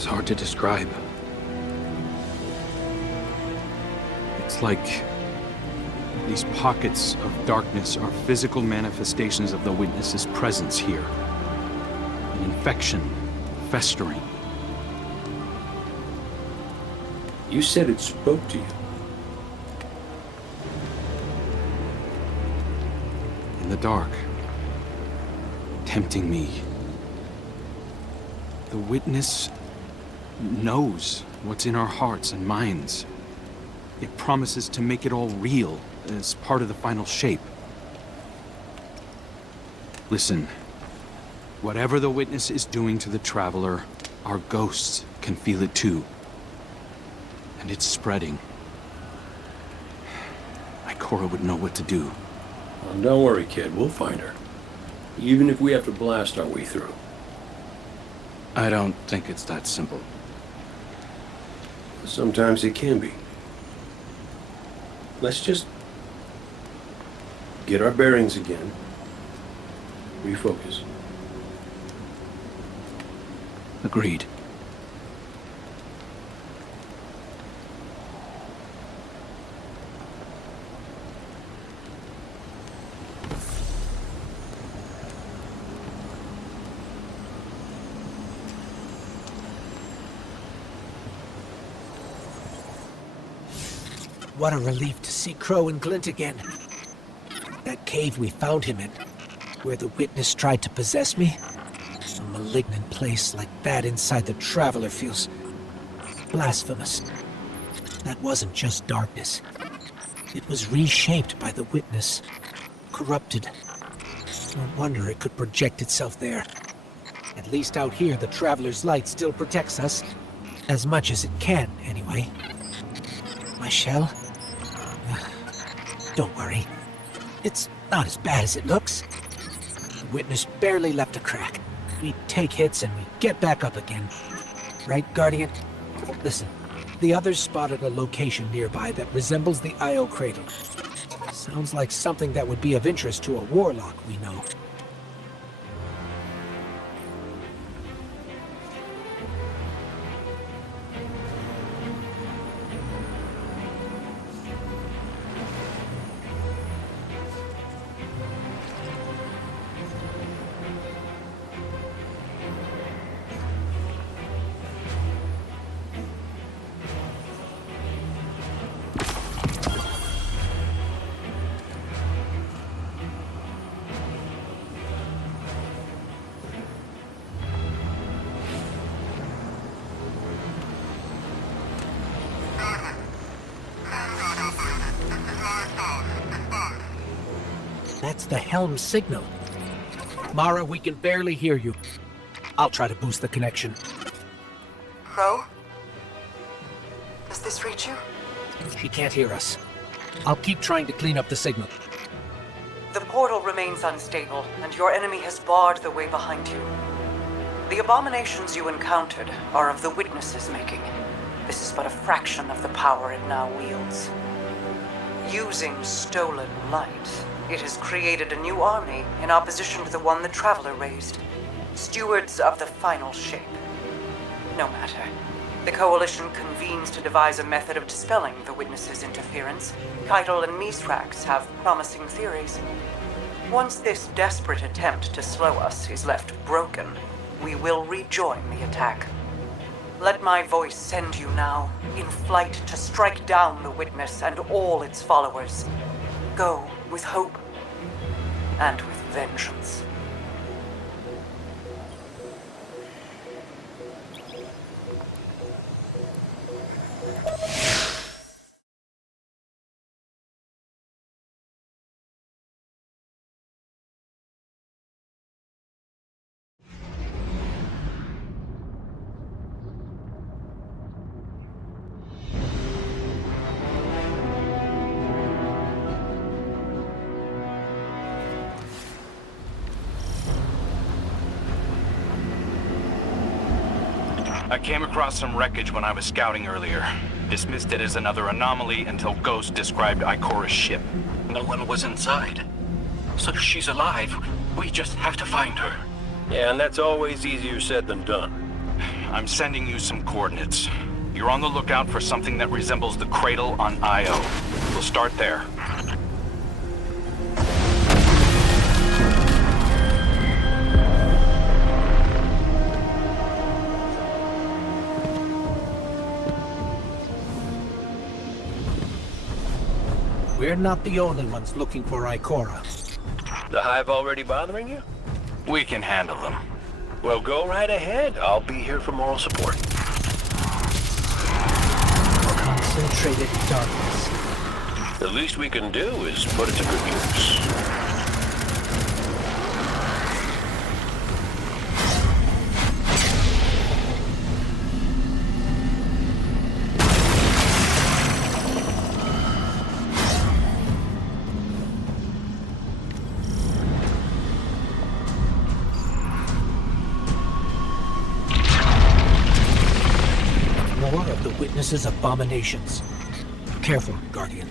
It's hard to describe. It's like these pockets of darkness are physical manifestations of the Witness's presence here. An infection, festering. You said it spoke to you. In the dark. Tempting me. The Witness knows what's in our hearts and minds. It promises to make it all real as part of the final shape. Listen, whatever the Witness is doing to the Traveler, our ghosts can feel it too. And it's spreading. Ikora would know what to do. Well, don't worry, kid. We'll find her. Even if we have to blast our way through. I don't think it's that simple. Sometimes it can be. Let's just get our bearings again. Refocus. Agreed. What a relief to see Crow and Glint again. That cave we found him in, where the Witness tried to possess me. A malignant place like that inside the Traveler feels blasphemous. That wasn't just darkness. It was reshaped by the Witness, corrupted. No wonder it could project itself there. At least out here, the Traveler's light still protects us. As much as it can, anyway. My shell? Don't worry. It's not as bad as it looks. The Witness barely left a crack. We take hits and we get back up again. Right, Guardian? Listen, the others spotted a location nearby that resembles the Io Cradle. Sounds like something that would be of interest to a warlock we know. That's the helm signal. Mara, we can barely hear you. I'll try to boost the connection. Crow? Does this reach you? She can't hear us. I'll keep trying to clean up the signal. The portal remains unstable, and your enemy has barred the way behind you. The abominations you encountered are of the Witness's making. This is but a fraction of the power it now wields. Using stolen light, it has created a new army in opposition to the one the Traveler raised. Stewards of the final shape. No matter. The Coalition convenes to devise a method of dispelling the Witness's interference. Keitel and Misrax have promising theories. Once this desperate attempt to slow us is left broken, we will rejoin the attack. Let my voice send you now, in flight to strike down the Witness and all its followers. Go with hope and with vengeance. I came across some wreckage when I was scouting earlier. Dismissed it as another anomaly until Ghost described Ikora's ship. No one was inside. So she's alive. We just have to find her. Yeah, and that's always easier said than done. I'm sending you some coordinates. You're on the lookout for something that resembles the cradle on Io. We'll start there. We're not the only ones looking for Ikora. The hive already bothering you? We can handle them. Well, go right ahead. I'll be here for moral support. Concentrated darkness. The least we can do is put it to good use. More of the witness's abominations. Careful, Guardian.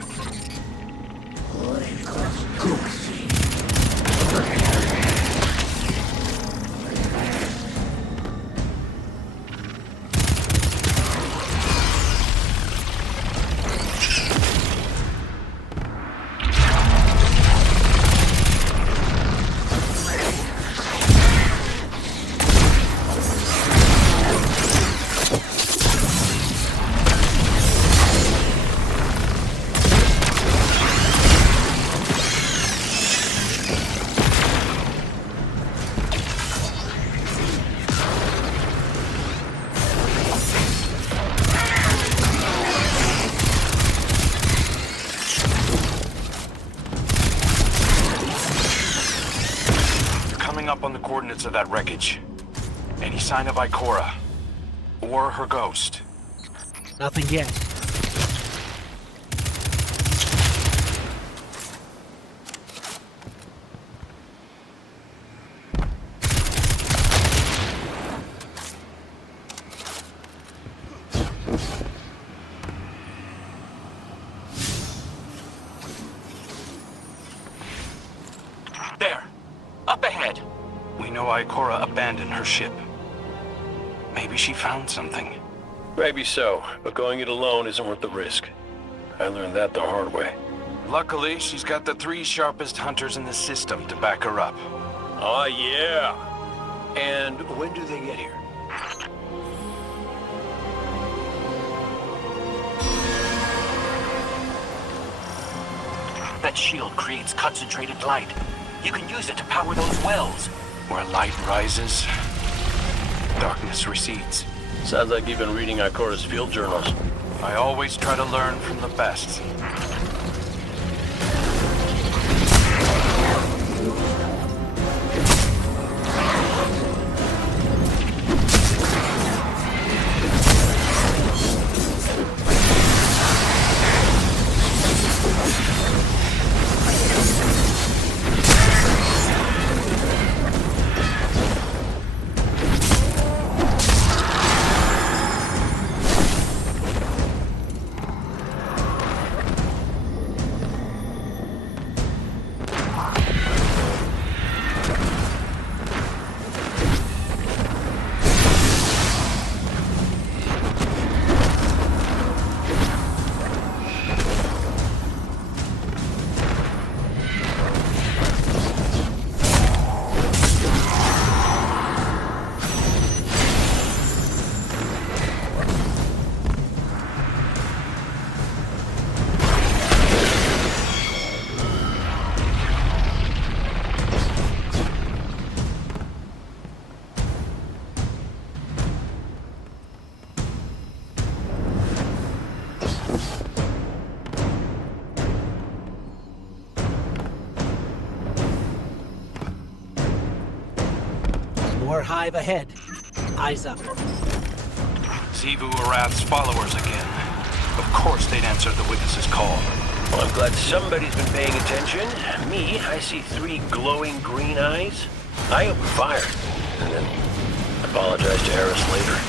Up on the coordinates of that wreckage. Any sign of Ikora? Or her ghost? Nothing yet. There! Up ahead! We know Ikora abandoned her ship. Maybe she found something. Maybe so, but going it alone isn't worth the risk. I learned that the hard way. Luckily, she's got the 3 sharpest hunters in the system to back her up. Oh, yeah! And when do they get here? That shield creates concentrated light. You can use it to power those wells. Where light rises, darkness recedes. Sounds like you've been reading Ikora's field journals. I always try to learn from the best. More hive ahead. Eyes up. Zivu Arath's followers again. Of course they'd answer the witness's call. Well, I'm glad somebody's been paying attention. Me, I see 3 glowing green eyes. I open fire, and then apologize to Eris later.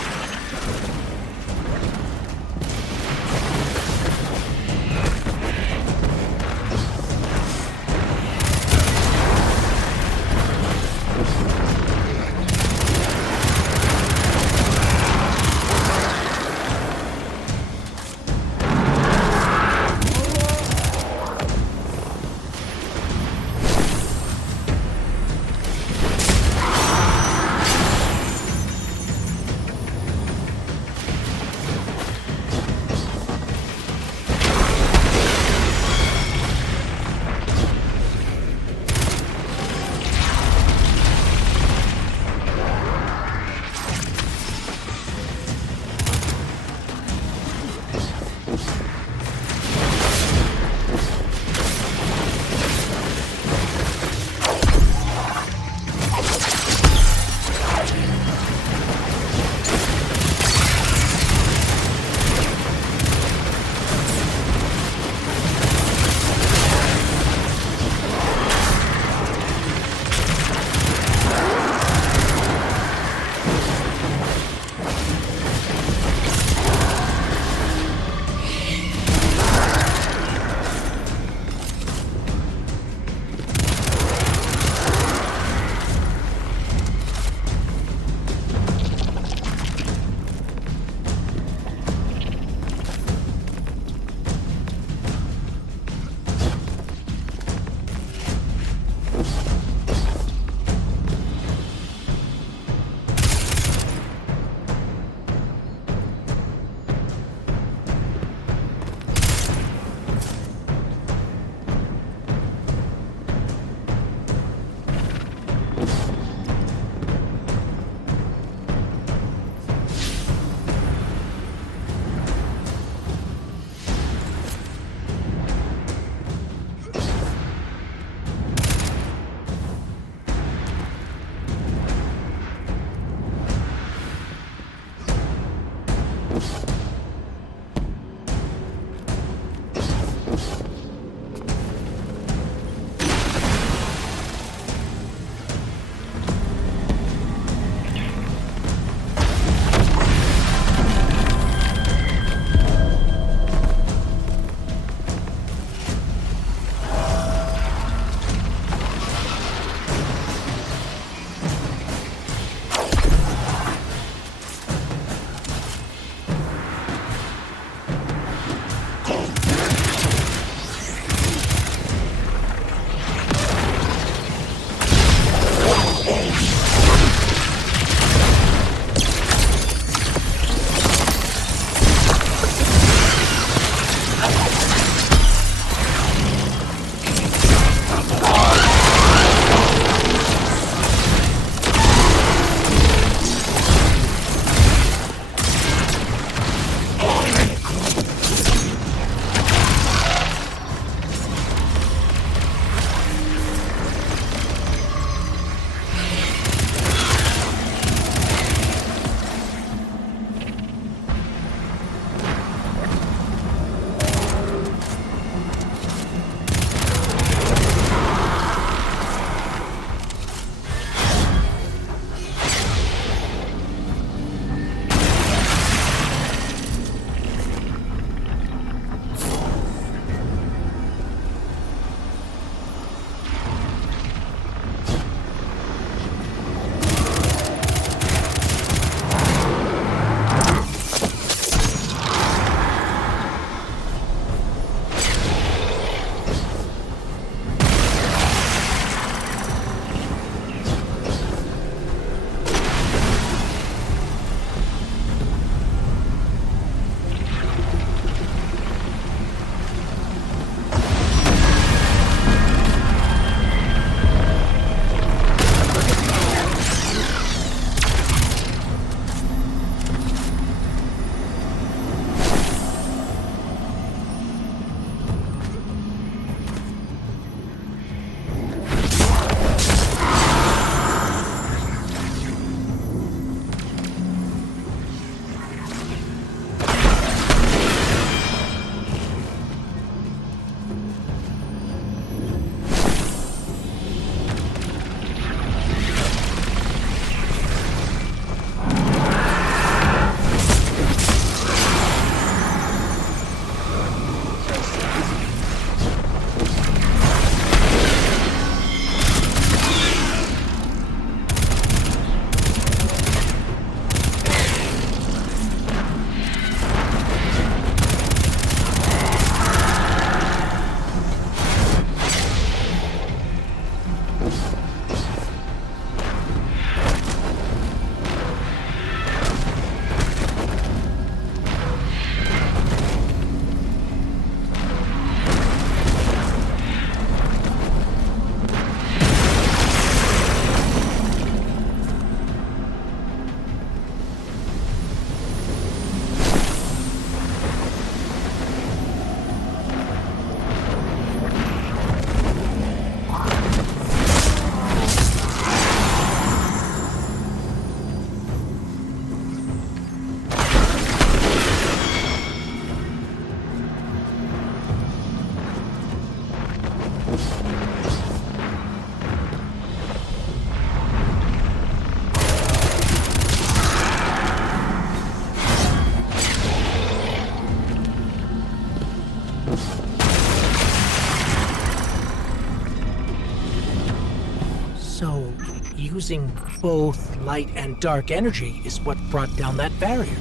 So, using both light and dark energy is what brought down that barrier.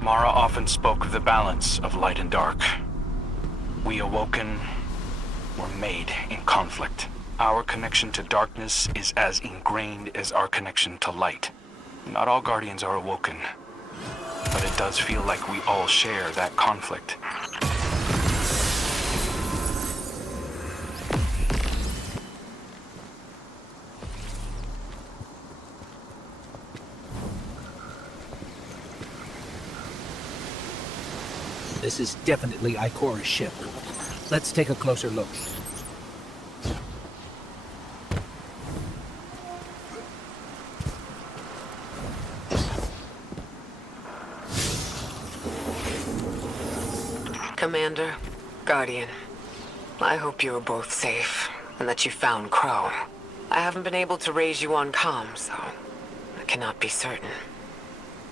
Mara often spoke of the balance of light and dark. We Awoken were made in conflict. Our connection to darkness is as ingrained as our connection to light. Not all Guardians are Awoken, but it does feel like we all share that conflict. This is definitely Ikora's ship. Let's take a closer look. Commander, Guardian, I hope you are both safe, and that you found Crow. I haven't been able to raise you on comm, so I cannot be certain.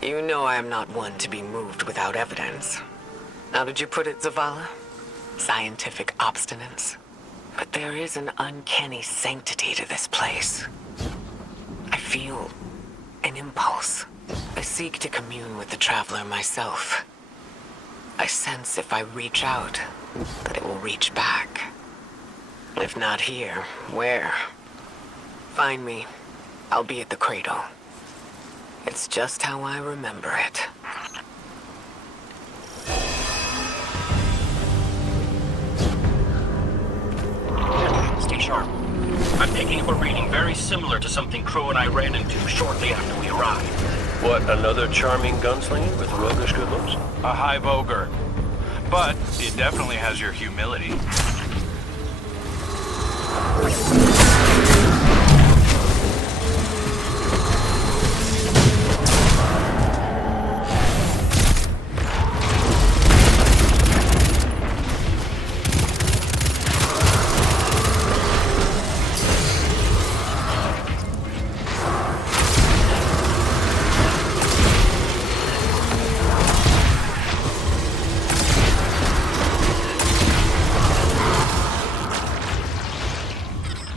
You know I am not one to be moved without evidence. How did you put it, Zavala? Scientific obstinance. But there is an uncanny sanctity to this place. I feel an impulse. I seek to commune with the Traveler myself. I sense if I reach out, that it will reach back. If not here, where? Find me. I'll be at the cradle. It's just how I remember it. Stay sharp. I'm picking up a reading very similar to something Crow and I ran into shortly after we arrived. What, another charming gunslinger with roguish good looks? A hive ogre. But it definitely has your humility.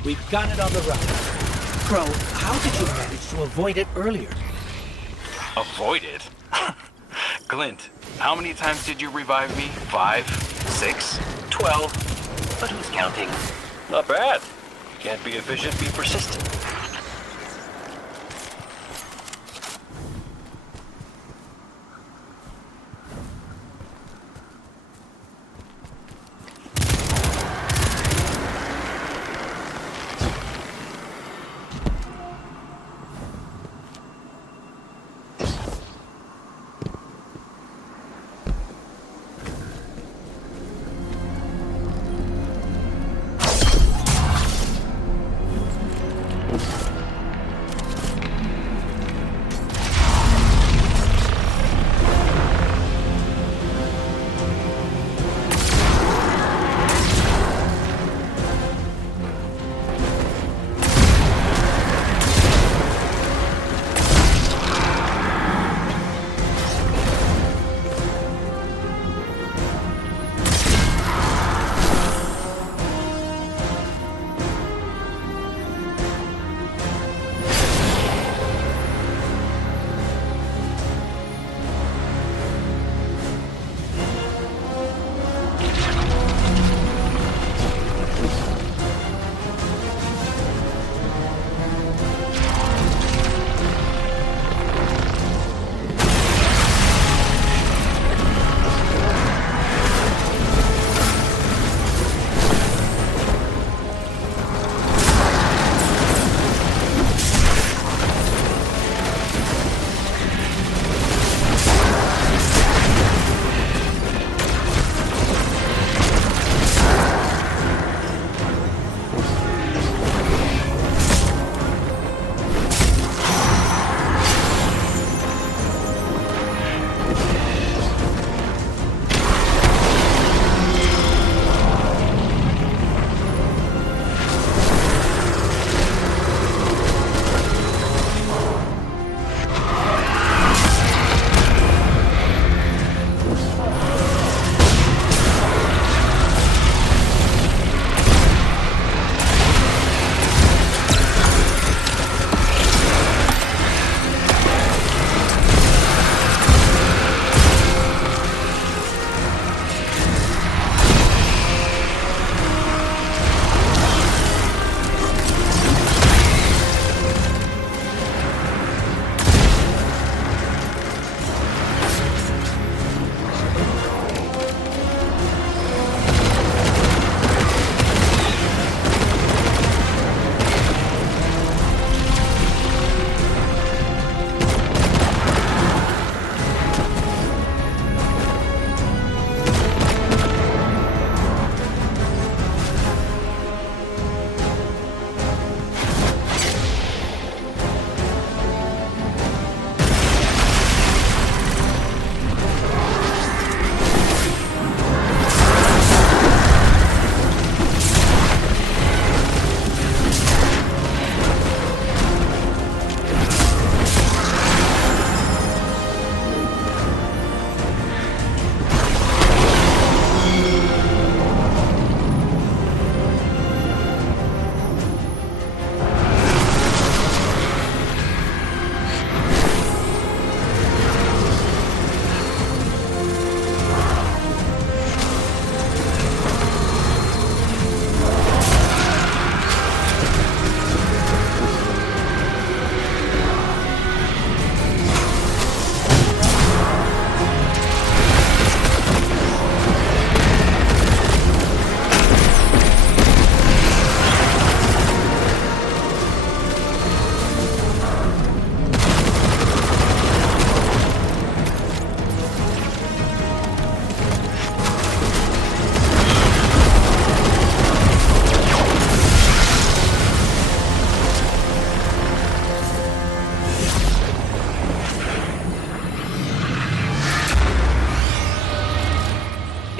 We've got it on the run. Crow, how did you manage to avoid it earlier? Avoid it? Glint, how many times did you revive me? 5? 6? 12. But who's counting? Not bad. Can't be efficient, be persistent.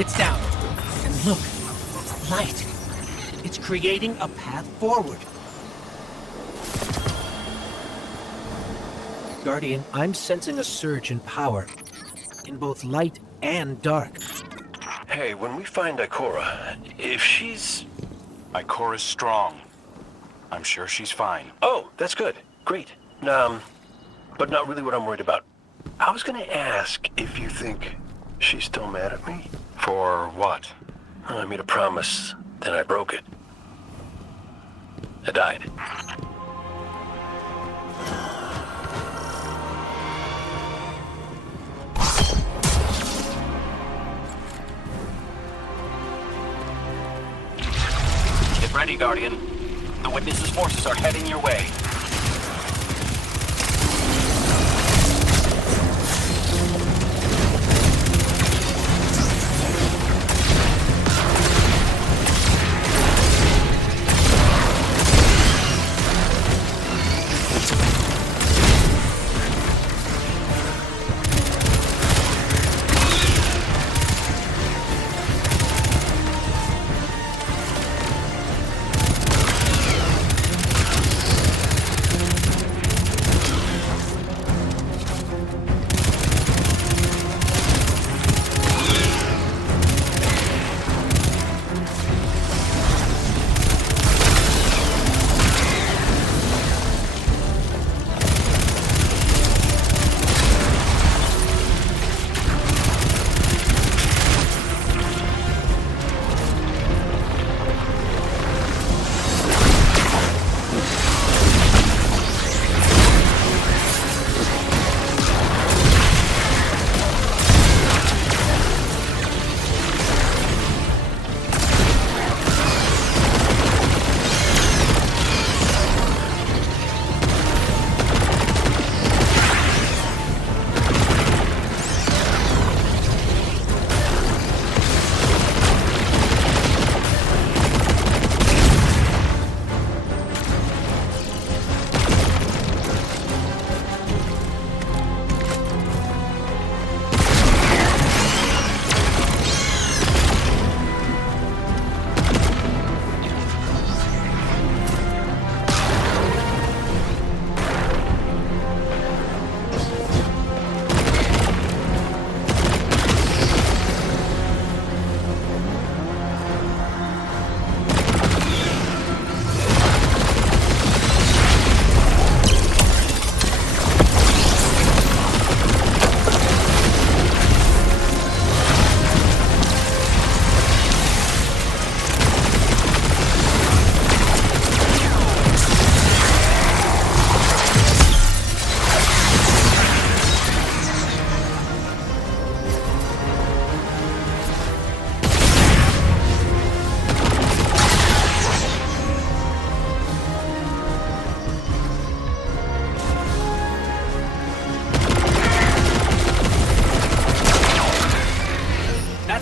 lights down. And look, light. It's creating a path forward. Guardian, I'm sensing a surge in power. In both light and dark. Hey, when we find Ikora, if she's... Ikora's strong. I'm sure she's fine. Oh, that's good. Great. But not really what I'm worried about. I was gonna ask if you think she's still mad at me. For what? I made a promise, then I broke it. I died. Get ready, Guardian. The Witness's forces are heading your way.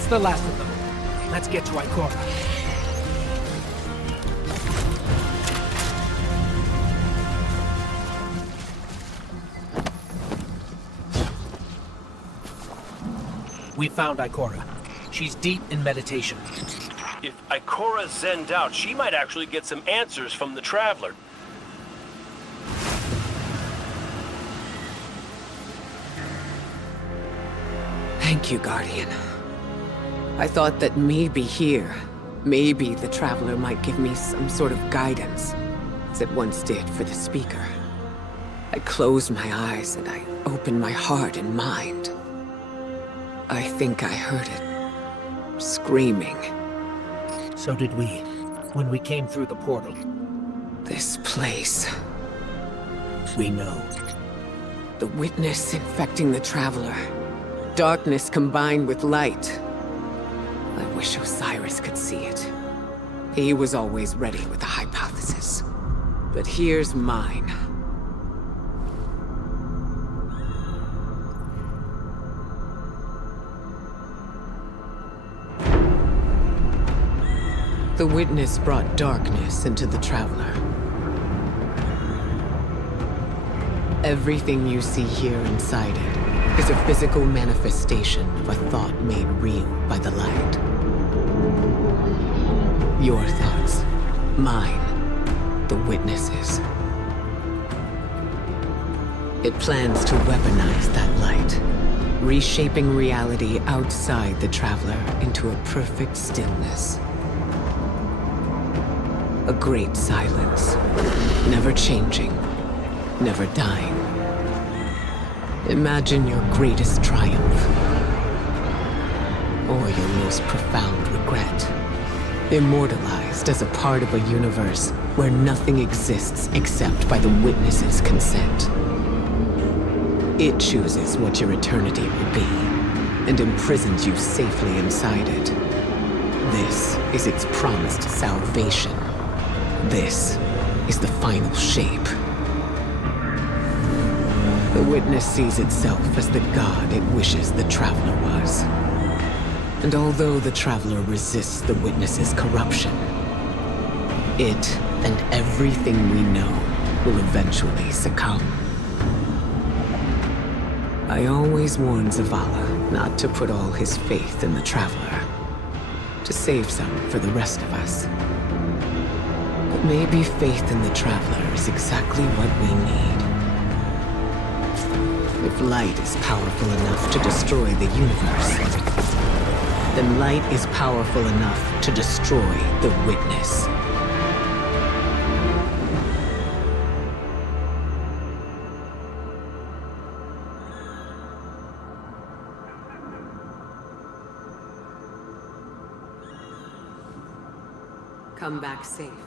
The last of them. Let's get to Ikora. We found Ikora. She's deep in meditation. If Ikora zenned out, she might actually get some answers from the Traveler. Thank you, Guardian. I thought that maybe here, maybe the Traveler might give me some sort of guidance, as it once did for the Speaker. I closed my eyes and I opened my heart and mind. I think I heard it, screaming. So did we, when we came through the portal. This place. We know. The Witness infecting the Traveler. Darkness combined with light. I wish Osiris could see it. He was always ready with a hypothesis. But here's mine. The Witness brought darkness into the Traveler. Everything you see here inside it is a physical manifestation of a thought made real by the light. Your thoughts, mine, the witnesses. It plans to weaponize that light, reshaping reality outside the Traveler into a perfect stillness. A great silence, never changing, never dying. Imagine your greatest triumph, or your most profound regret. Immortalized as a part of a universe where nothing exists except by the witness's consent. It chooses what your eternity will be, and imprisons you safely inside it. This is its promised salvation. This is the final shape. The Witness sees itself as the god it wishes the Traveler was. And although the Traveler resists the Witness's corruption, it and everything we know will eventually succumb. I always warn Zavala not to put all his faith in the Traveler, to save some for the rest of us. But maybe faith in the Traveler is exactly what we need. If light is powerful enough to destroy the universe, then light is powerful enough to destroy the Witness. Come back safe.